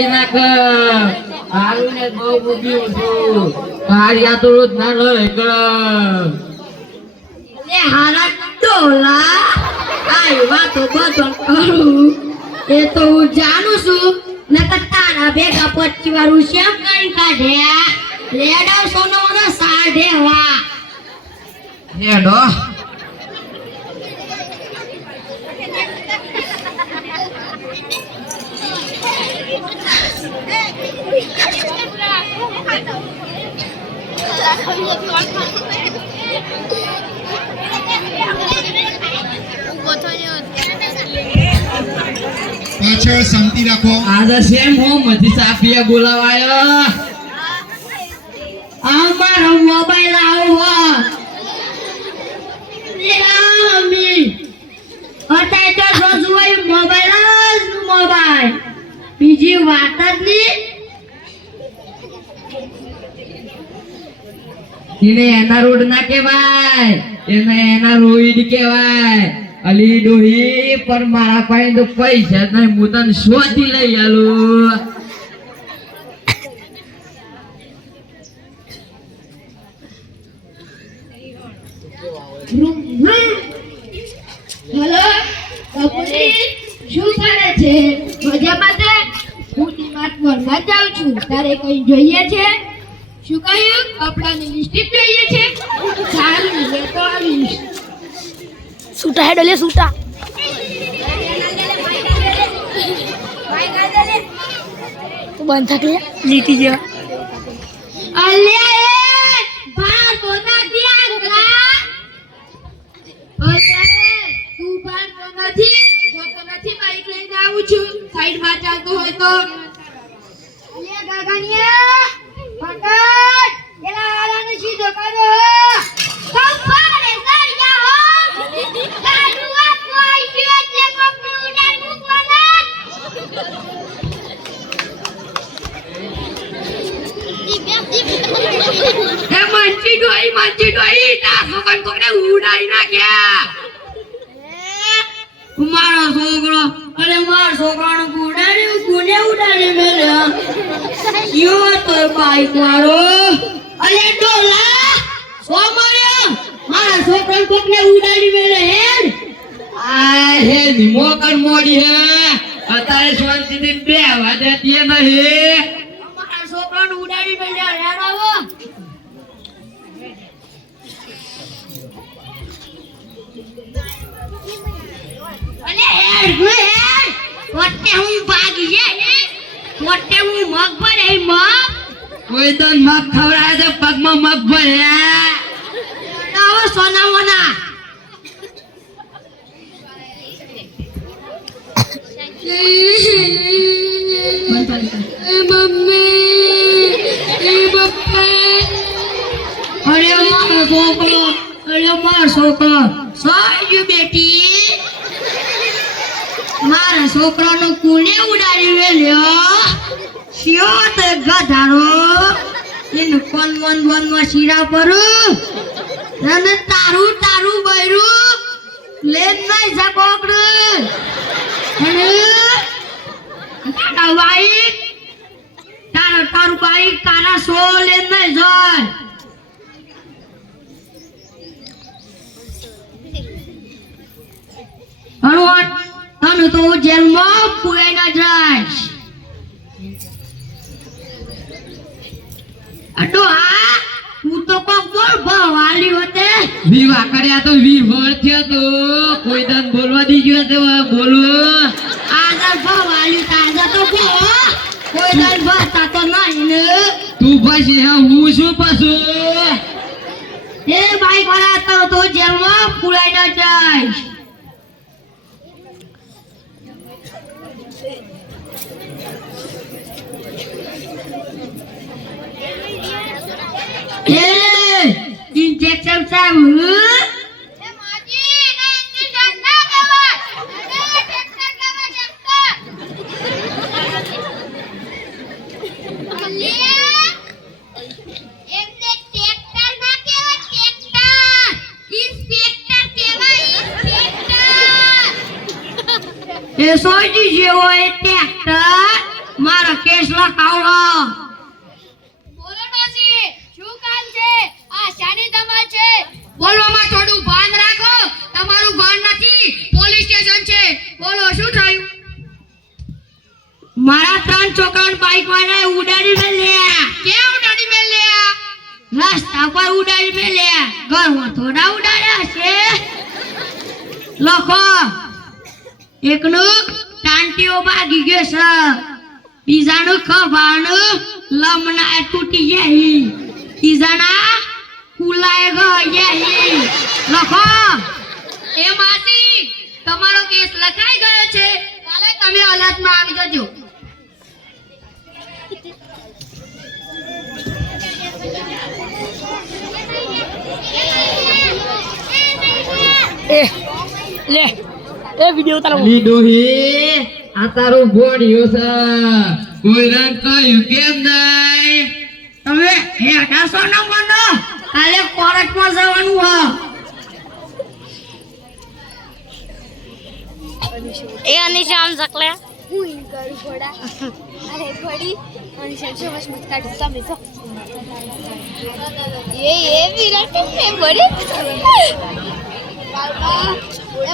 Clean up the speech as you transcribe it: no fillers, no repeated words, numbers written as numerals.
કાઢી નાખ હારું ને બહુ બુદ્ધિ છું કારિયા તો રોજ ના લઈ લે હારા ડોલા આયવા તો બધો કરું એ તો હું જાણું છું નકર તારા ભેગા 25 વાળું શેમ કરી કાઢ્યા લેડો સોનો નો સાઢેવા હેડો પાછળ શાંતિ રાખો. આજે સેમ હો મધી સાફિયા બોલાવાયો અમારો મોબાઈલ આવો લે મમ્મી અત્યારે તો રોજ હોય મોબાઈલ બીજી વાત જ નહીં એને એના રોડ ના કેવાય એને એના રોઈડ કેવાય અલી ડોહી પર મારા પાસે તો પૈસા નહીં હું તને શોધી લઈ આલું હેલો કપૂરી શું કરે છે મજામાં છે હું ડીમાર્ટ માં જાઉં છું તારે કઈ જોઈએ છે શું કહ્યું કપડાની લિસ્ટ જોઈએ છે સારું લેતો આવીશ सूटा है डले सूटा तो बंद था के लीटी जेवा અલ્યા એ બાર કોના દિયા ગલા અલ્યા તું બાર કોનાથી બાઈક લઈને આવું છું સાઈડ માં ચાલતો હોય તો અલ્યા ગાગાનિયા પકડ એલા આલાને સીધો કરો કંપારે સરિયા હો ગાડુઆ કોઈ એટલે કોમ્પ્યુટર મૂકવાના એ મંચી ડોઈ તા સગન કોને ઉડાઈ નાખ્યા મારો છોકરો અરે મારો છોકરાનો ઉડાડ્યું કોને ઉડાડી મેલ્યો યો તો બાઈક વાળો અલે ડોલા સો માર્યો મારા છોકરાને કોકને ઉડાડી મેલે હેડ આ હે મોકર મોડી હે અત્યારે શાંતિથી બે વાજે તે નહીં મારા છોકરાને ઉડાડી મેલ્યો હેડ આવો અલે હેડ વટ્ટે હું ભાગી જાય વટ્ટે હું મગ ભરે મગ કોઈ તો મગ ખવડાવે તો પગમાં મગ ભર્યા આવો સોનાવના મમ્મી એ પપ્પા અરે મારો છોકરો સોય બેટી મારા છોકરાનો કુને ઉડાડી વેલ્યો શિયો તે ગધારો એનું કોન વન શીરા પર અને તારું બૈરું લેન નહીં જકોકડ અને તારા બાઈક તારું બાઈક તારા સો લેન નહીં જાય હળવટ તને તો જેલમાં પુરાઈ ના જાય અડો હા તું તો કોક બોલ ભવાલી હોતે વિવાહ કર્યા તો વિવર થયો તો કોઈ તને બોલવા દીધું તો બોલો આદર ભવાલી તાજા તો કો કોઈ દલ ભરતા તો નહીં ને તું પછી હા હું શું પાછું એ ભાઈ ભરા તો જેલમાં પુરાઈ ના જાય इंजेक्शन साहब એ સોજી જેવો એ ટ્રેક્ટર મારા કેસ લખાવો. બોલો ડોશી શું કામ છે આ શાની ધમાલ છે બોલવામાં થોડું ભાન રાખો. તમારું ભાન નથી, પોલીસ સ્ટેશન છે. બોલો શું થયું? મારા 3 છોકરાને બાઈક વાળાએ ઉડાડી મેલ્યા. ક્યાં ઉડાડી મેલ્યા? રસ્તા પર ઉડાડી મેલ્યા. ઘરમાં થોડા ઉડાડ્યા છે. લખો. એકનું ટાંટીઓ ભાગી ગયો છે, બીજાનું ખભાનું લમણા તૂટી ગઈ, ત્રીજાના કુલાય ગઈ. લખો. એ માસી, તમારો કેસ લખાઈ ગયો છે. કાલે તમે અદાલતમાં આવી જજો. એ લે એ વિડિયો તારો અલી ડોહી આ તારું બોડિયો છે, કોઈ રંગ કહ્યું કેમ નહીં? તમે હેઠા ન બનો, કાલે કોર્ટમાં જવાનું હ. એ અનિશા આમ સકલે હું ઈ કરું થોડા અરે થોડી અનિશા જો બસ મત કાઢ તમે તો એ વિરાટ ને બડી બાબા એ